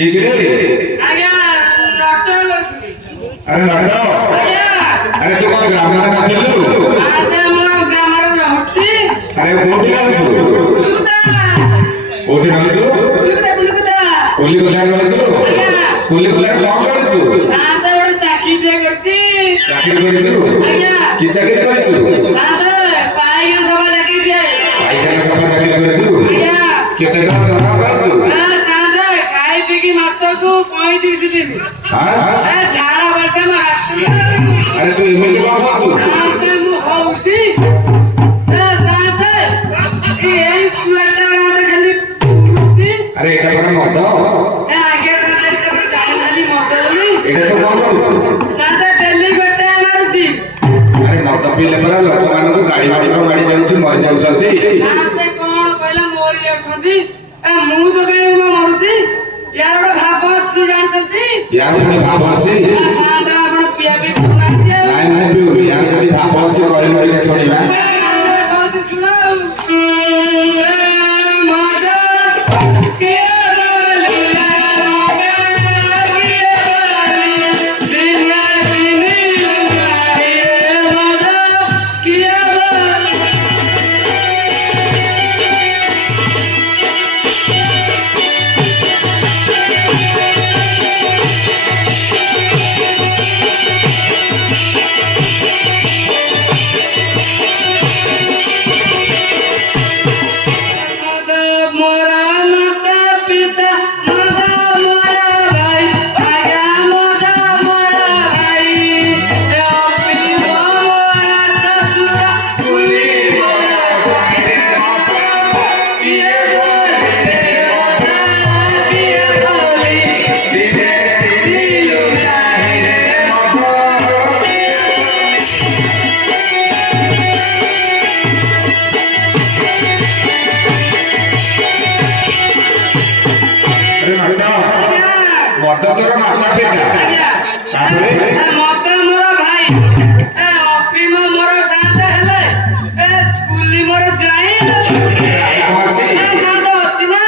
की गिरे आज्ञा डॉक्टर अरे लड़का अरे तू कौन ग्रामर में खेलू आज्ञा मैं ग्रामर में होती अरे कोठी रहछु कोठी रहछु कोली कोला रहछु कोली कोला काम करछु सादा बड़ चाकरी दे करती चाकरी करछु आज्ञा की चाकरी करछु सादा पाई का सब चाकरी दे पाई का सब चाकरी करछु आज्ञा केते का दरा करछु सादा खाई पी की मासको 35 दिन हां झाड़ा वर्षा में हाथ अरे तू इमेल का होछु सादा मु होउची सादा ए स्वेटर मत खाली होउची अरे एटा बड़ा मत आगे सादा जानी मत एटा तो कौन करछु सादा दिल्ली गोटे मारुची अरे मत पीले परा लोक मान को गाड़ी गाड़ी जाउछु मर जाउछंती सादा कोन कहला मोरी जाउछंती मु तो कहीं मरुची यार बड़ा भाव अछि जानछंती यार ने भाव अछि सादा आपण पिया भी सुनाती नाइ नाइ पिउ यार जदी भाव अछि कहि कहि सुनिना बहुत सुनाओ माजा के बोलिया मत तोर माथा पेटा तापरे मत मोर भाई ऑफिस में मोर साथ हेले कुली मोर जाई अछि साथ अछि ना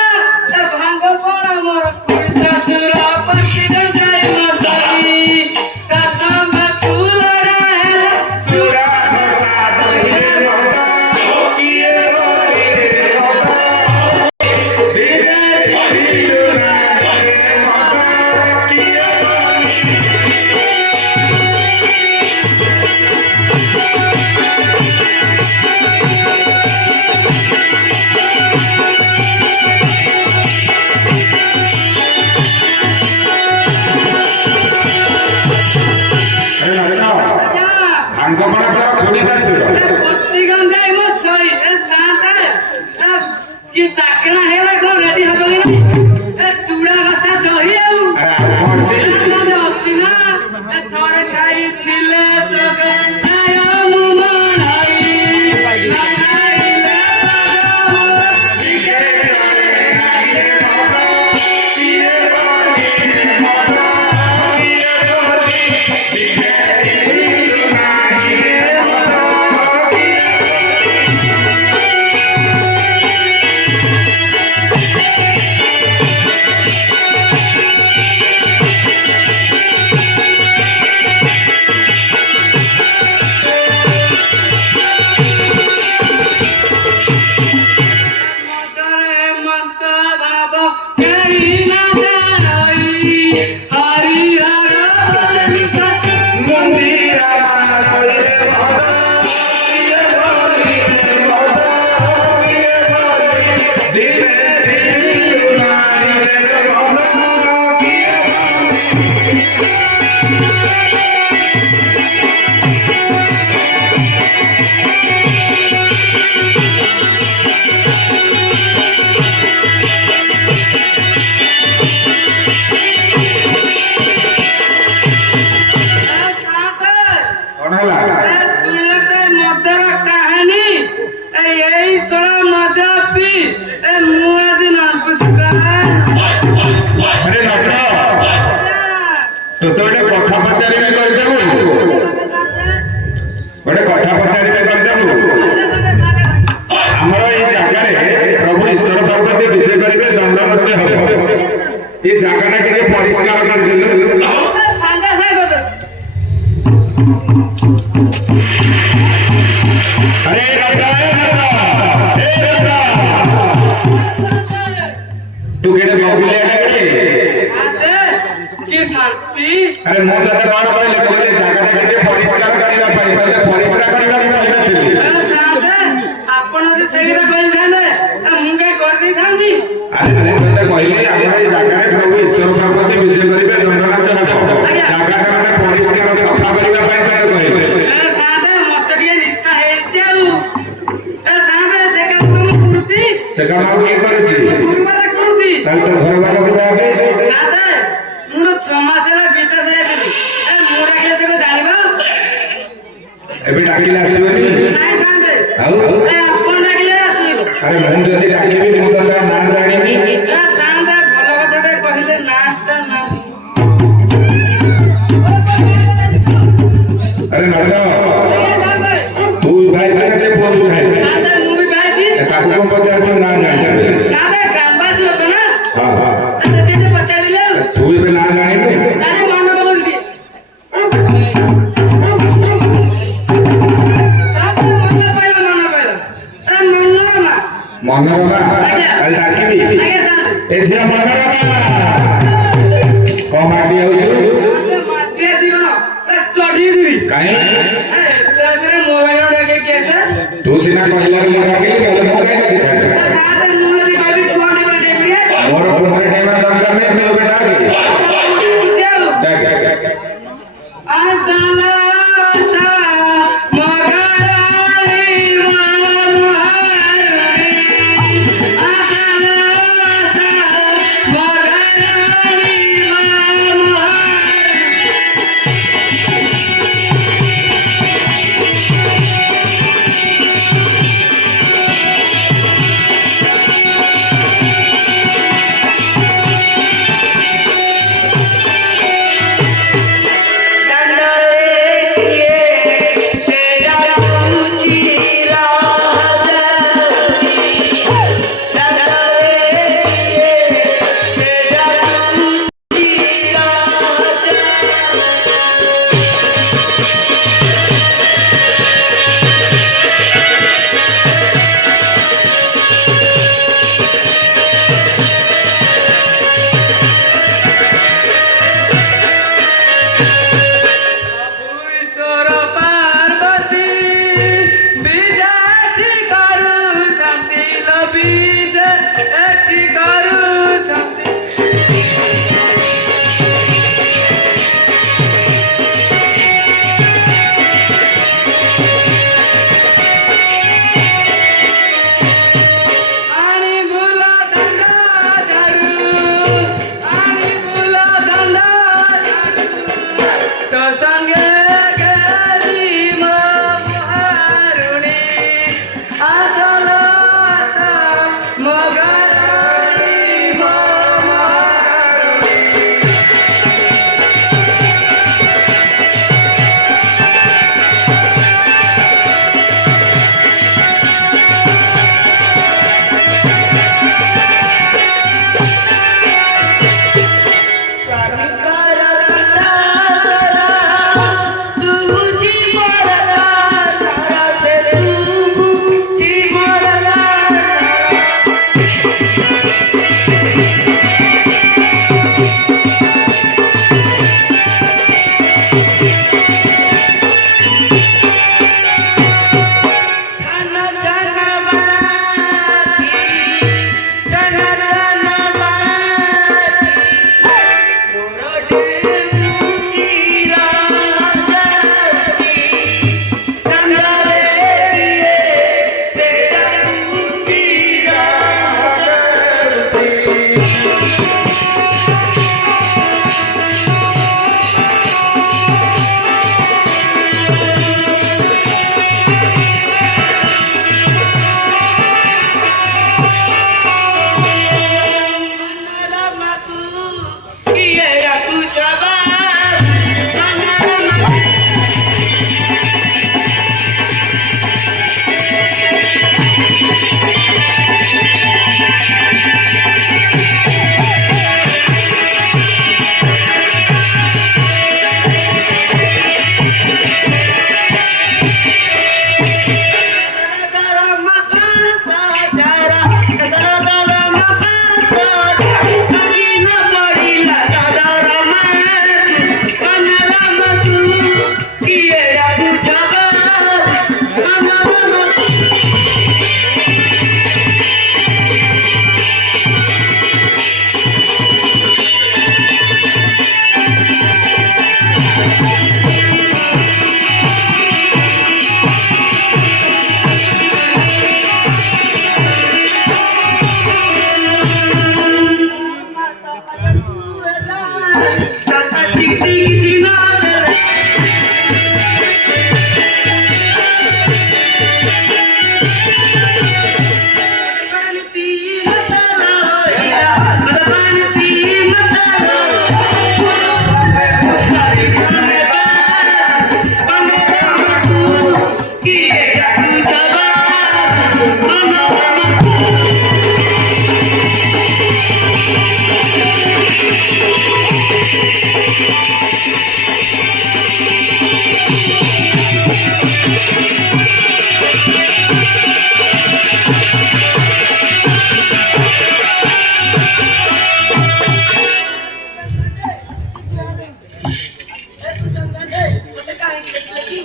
भांग कोन मोर कुलता सुर पति जाई मसाई कसम तुलरा है चूड़ा साथ रे मत किए रे मत भांग बड़ा तोर खोडी दासुर पति गंजाई मो सही साथ ये चाकरा हेला को रेडी हबो नहीं चूड़ा घसा दही आउ अरे कौन छी साथ अछि ना थोड़े खाई दिले सग आया मुमन कौन हला अरे नटा तो तोडे कथा पचारि कर देबो बड़े कथा पचारि कर देबो हमर ए जागा रे प्रभु ईश्वर पार्वती विजय करिवे दंड मृत्यु हो ए जागा अरे राजा, ए राजा, तू केडे बाबूले आला रे? की शांती अरे ମୁଁ ତତେ କଣ କହିଲି କହିଲେ ଜାଗାଟା ଟିକେ ପରିଷ୍କାର କରିବା ପାଇଁ କହିଲେ ପରିଷ୍କାର କରିବାକୁ କହିନଥିଲି। ଆପଣ ଯଦି ସେଇଟା କହିଥାନ୍ତେ ମୁଁ କାଇଁ କରିଦେଇଥାନ୍ତି। ଆରେ ମୁଁ ତତେ କହିଲି ଆମର ଏଇ ଜାଗାରେ ପ୍ରଭୁ ଈଶ୍ୱର ପ୍ରଭୁତି ବିଜେ କରିବେ ଦଣ୍ଡନାଚ ହେବ ଜାଗାଟା ମାନେ ପରିଷ୍କାର ସଫା କରିବା ପାଇଁ ତତେ କହିଲି। ମତେ ଟିକେ ନିଶା ହେଇଛି ଆଉ ସେ କାମ ମୁଁ କରୁଛି। ସେ କାମ ଆଉ କିଏ କରୁଛି? କରୁଛି ତାହେଲେ ତ ଘର ବାଲା ଗୋଟେ ଆଗେ ମୁଁ 6 ମାସ ହେଲା ବିଦେଶ ଯାଇଥିଲି ମୁଁ ଡାକିଲେ ସେ ଜାଣିବ ଏବେ ଡାକିଲେ ଆସିବନି ନାଇଁ ସାଙ୍ଗେ ଆଉ ଆପଣ ଡାକିଲେ ଆସିବ। ଆରେ ମୁଁ ଯଦି ଡାକିବି ମୁଁ ତ ତା ନାଁ ଜାଣିବି। ସାଙ୍ଗେ ଭଲ କଥାଟେ କହିଲେ ନାଟା ନା अरे नट तू विभाजी का से फोन विभाजी ମୁଁ ବି ପାଇଛି ताको को पचार छ ना जानि ସାଙ୍ଗେ ଗ୍ରାମବାସୀ ଲୋକ ନା हां हां ସେଥିରେ ପଚାରିଲେ तू भी ना जानि ସାଙ୍ଗେ ମନ କରୁଛି ସାଙ୍ଗେ ମନ ପାଇଲା ମନୋରମା मनोरमा काल डाकिबी ଆଜ୍ଞା ସାଙ୍ଗେ ए झिया मनोरमा को माटी आउछु ମାଟି ଆସି କଣ ଚଢି ଯିବି काहे मोबाइल देखे कैसे तू सिना कहला रे मोर डाकिली गले मो काहे डाकिली साथ मुंह दी कहबी कोन ने डेबिए मोर फोन टाइम दरकार नहीं तू बेटा जाओ डाक आसला सा मगरानी मामुहारी आसला सा मगरानी मामुहारी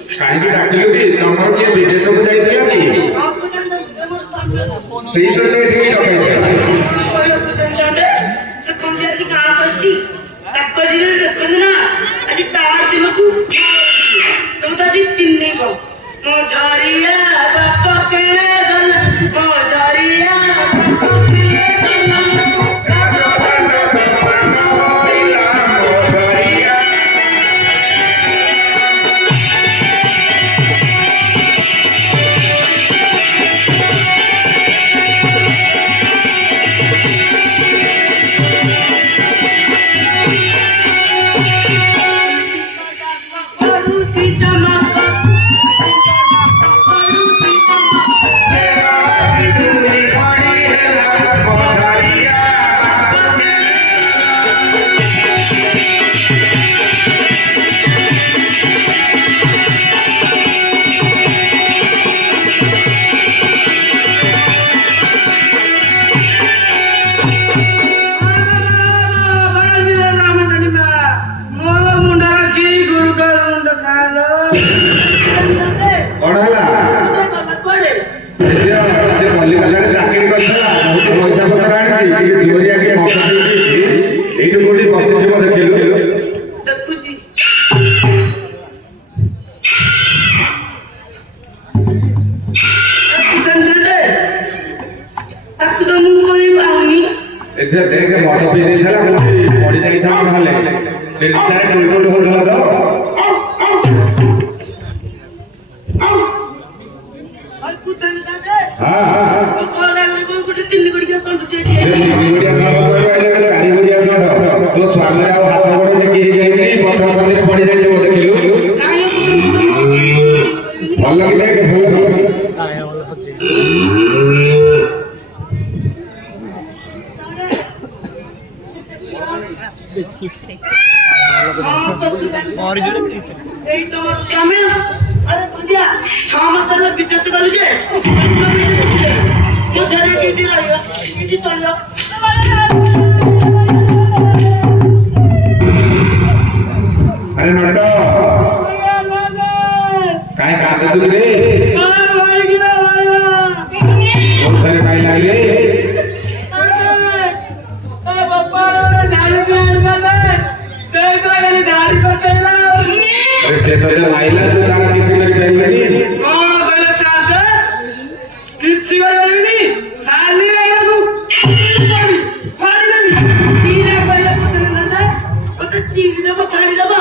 କାହିଁକି ଡାକିଲୁ କି ତମର କିଏ ବିଦେଶକୁ ଯାଇଥିଲା କି ସେଇ ତ ଏଠିକି ଡକାଇଥିଲା ସେ କଣ ଆଜି ଗାଁ କରିଛି ତାଙ୍କ ଜିରେ ଦେଖନ୍ତୁ ନା ଆଜି ତାର ଦିନକୁ ସବୁ ଆଜି ଚିହ୍ନିବ ମୋ ଝରିଆ ବାପ କେଣେ ଗଲା ମୋ ଝରିଆ ବାପ କେଣେ କଣ ହେଲା ସେ କଲିକତାରେ ଚାକିରି କରିଥିଲା ବହୁତ ପଇସା ପତ୍ର ଆଣିଛି ଟିକେ ଝିଅରିଆ ଟିକେ ମତ ଦେଇଛି ଏଇଠି କୋଉଠି ବସିଥିବ ଦେଖିଲୁ ଦେଖୁଛି ତାକୁ ତ ମୁଁ କହି ପାଉନି ଏ ଝିଅ ଦେଖ ମଦ ପିଇ ଦେଇଥିଲା ପଡି ଯାଇଥାଉ ନହେଲେ ନିଶାରେ ଟୁଲଟୁଲ ହଉଥିଲା ତ ଚାରି ଗୋଡିଆ ଷଣ୍ଢ ତୋ ସ୍ୱାମୀର ଆଉ ହାତ ଗୋଡ ଟେକି ହେଇଯାଇକି ପଥର ସନ୍ଧିରେ ପଡି ଯାଇଥିବ ଦେଖିଲୁ ଭଲ କି ଦେଖ ଭଲ এই তোমার স্বামী আরে বন্ধুয়া 6 মাস হলো বিদেশ গলি যে ମୋ ଝିଅ କିଠି ରହିବ କିଠି ଚଳିବ ଆରେ ନଟ କାଇଁ କାନ୍ଦୁଛୁ ରେ ଥରେ ଭାଇ ଲାଗିଲେ ସେ ତ ଲାଇଲା ତୁ ତାର କିଛି କରିପାରିବନି କଣ କହିଲେ ସାର୍ କିଛି କରିପାରିବିନି ସାଲି ରାଇକୁ ଫାଡ଼ିଦେବି କିରା କହିଲେ ମତେ ଦାଦା ମତେ ଚିରି ଦେବ ଫାଡ଼ି ଦେବ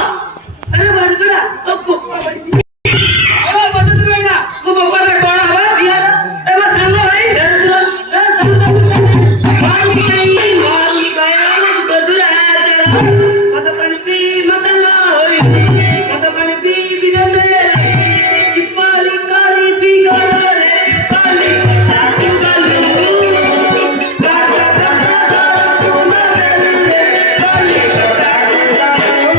ଆରେ ବାଡ଼ି ଦରା ତ ବୋପା ବାଡ଼ି ଆରେ ମତେ ତୁ କହିନା ମୋ ବୋପାରେ କଣ ହବ ଦିଆ ଏବେ ସାଙ୍ଗ ଭାଇ ଦେଶର ଏ ସାଙ୍ଗ ମାରୁ ଚାଇ ମାରୁ ବାୟା ଗଦୁରା ମତେ ପାଣି ପି ମତେ ନ ହୋଇ ମତେ ପାଣି ପି ବିଦେଶେ କିପାଳି କାଳି ପି ଗଲେ କାଲି ତାକୁ ଗଲୁ ବାଟା ସାଧା ତୁମ ଦେଲେ କାଲି ତାକୁ ଗଲୁ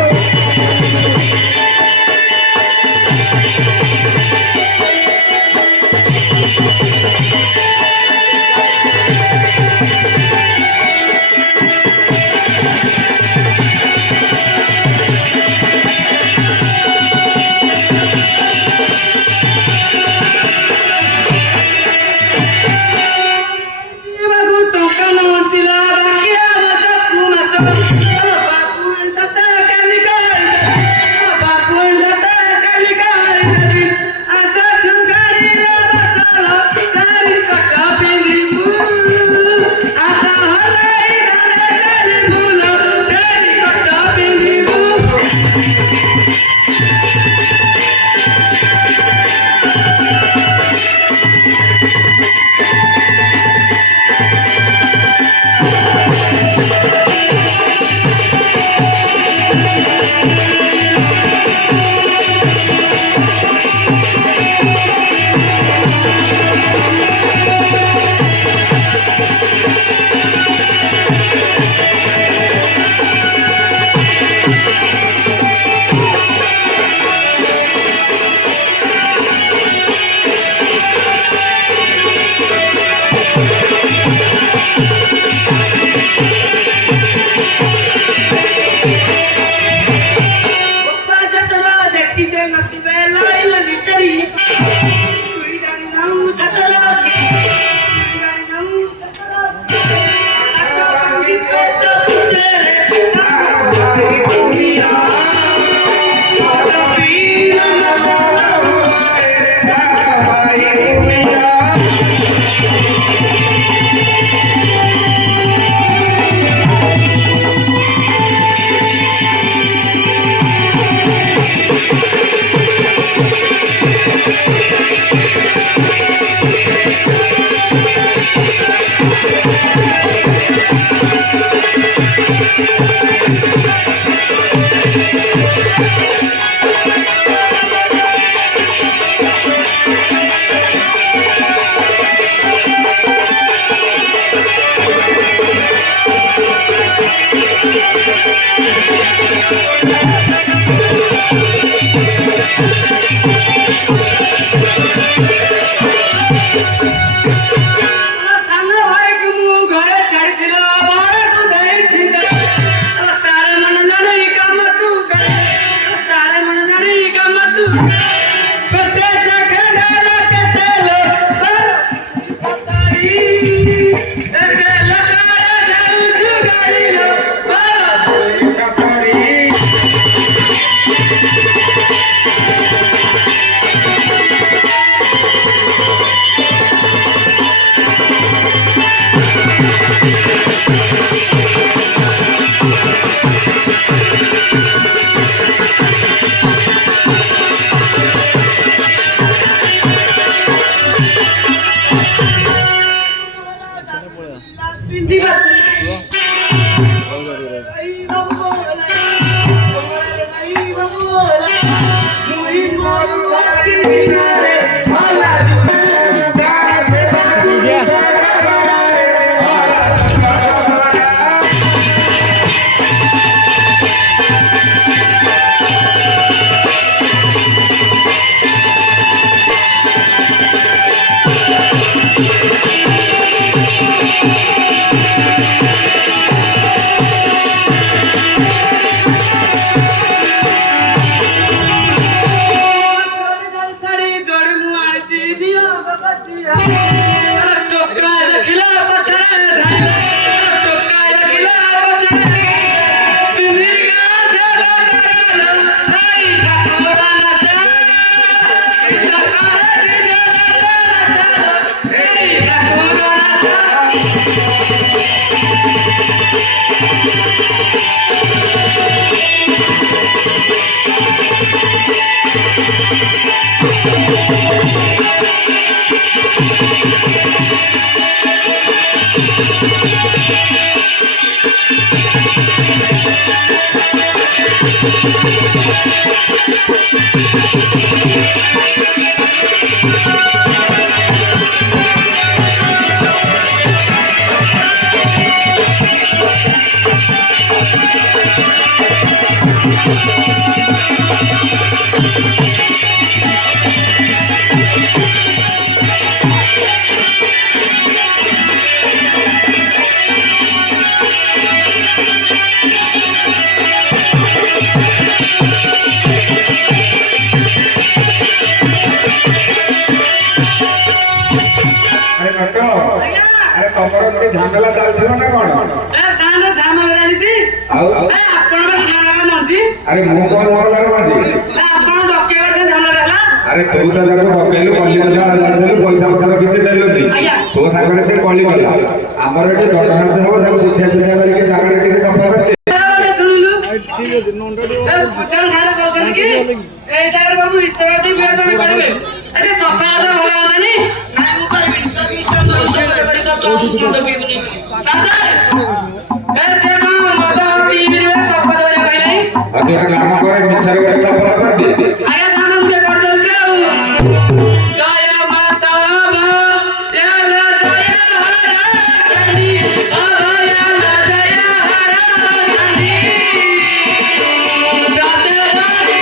ସାନ ଭାଇକୁ ମୁଁ ଘରେ ଛାଡ଼ିଥିଲି ବାହାରକୁ ଦେଇଛି ତାର ମନ ଜାଣି କାମ ତୁ ତାର ମନ ଜାଣି କାମ ତୁ କେତେ ଚାଖେଣ୍ଡ କେତେ ଲୋକାରୀ କେତେ ଲୋକାରେ ଯାଉଛୁ ଗାଡ଼ିର ପିନ୍ଧିବା अरे तमर के झमेला चलथिबो ना कोन ए सानो झमेला चालिछि ए आपण झमेला नछि अरे मु कोन होला लागलाछि आपण डकेवर से झमेला रहला अरे तू त जको डकेलु कली गला लागलु पैसा पत्र किछि देलुनी तो सागरे से कली गला हमर एटे दंडनाच हबो ताको बुझिया सुझिया करके जागरे टिके सफा करते सुनिलु ठीक है नंडा ए पुतल साला कहछन कि ए जागर बाबू ईश्वरती बियाह में पड़बे अरे सफा तो भला होतनी नाय मु करबी तो इष्टन करी तो मद पीबनी सादे ए से को मद पीबी रे सफा दो कहले आ तो काम करे मिछरे के सफा कर दे आया साना मुझे कर दो जय माता याला जय हरा कली याला जय हरा कली गाते रानी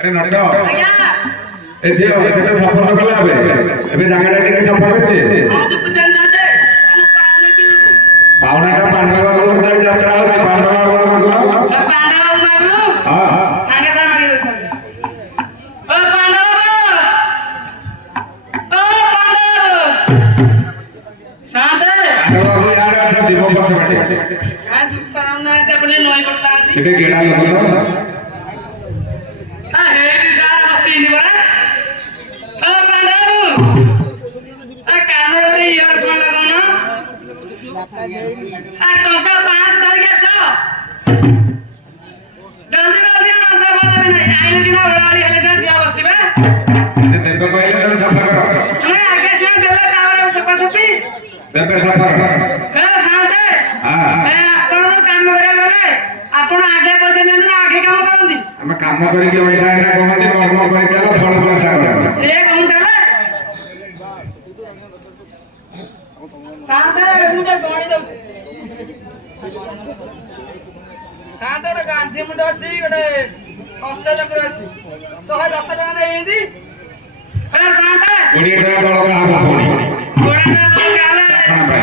अरे नट ए जे होते सेटा सफर कला बे एबे जागाटा टिके सफर करते पावना का पांडव बाबू तर यात्रा होती पांडव बाबू हां हां सांगा सांगा मागे सांगा ओ पांडव शांत पांडव बाबू यार अच्छा दीपो पछ बैठे काय दुसरा ना आपले नोई पडला सेटे गेडा लोक हे दिसाला बसीनी बरं ओ पांडव कानारे इयरफोन लगाउन टंका 5 धर गया जल्दी जल्दी अंदर बोला नहीं आइले जिना बड़ाली हेले से दिया बसीबे से देबे कहले तो सफर करो नहीं आगे से देला कावर सपा सपी देबे सफर करो ए शांते हां ए आपण काम करे गले आपण आगे पैसे नियंत्र आगे काम करंदी हम काम करी के ओइठा एना कहंदी कर्म करी चलो फल बसा करो ए कहूं तले शांते मुझे गणी दो शांत गोटे गांधी मुंड अच्छी गोटे अष्टचक्र अच्छी 110 टका देइंदी शांत 20 टका दलका हबो पुणी 20 टका दलका खाना पाई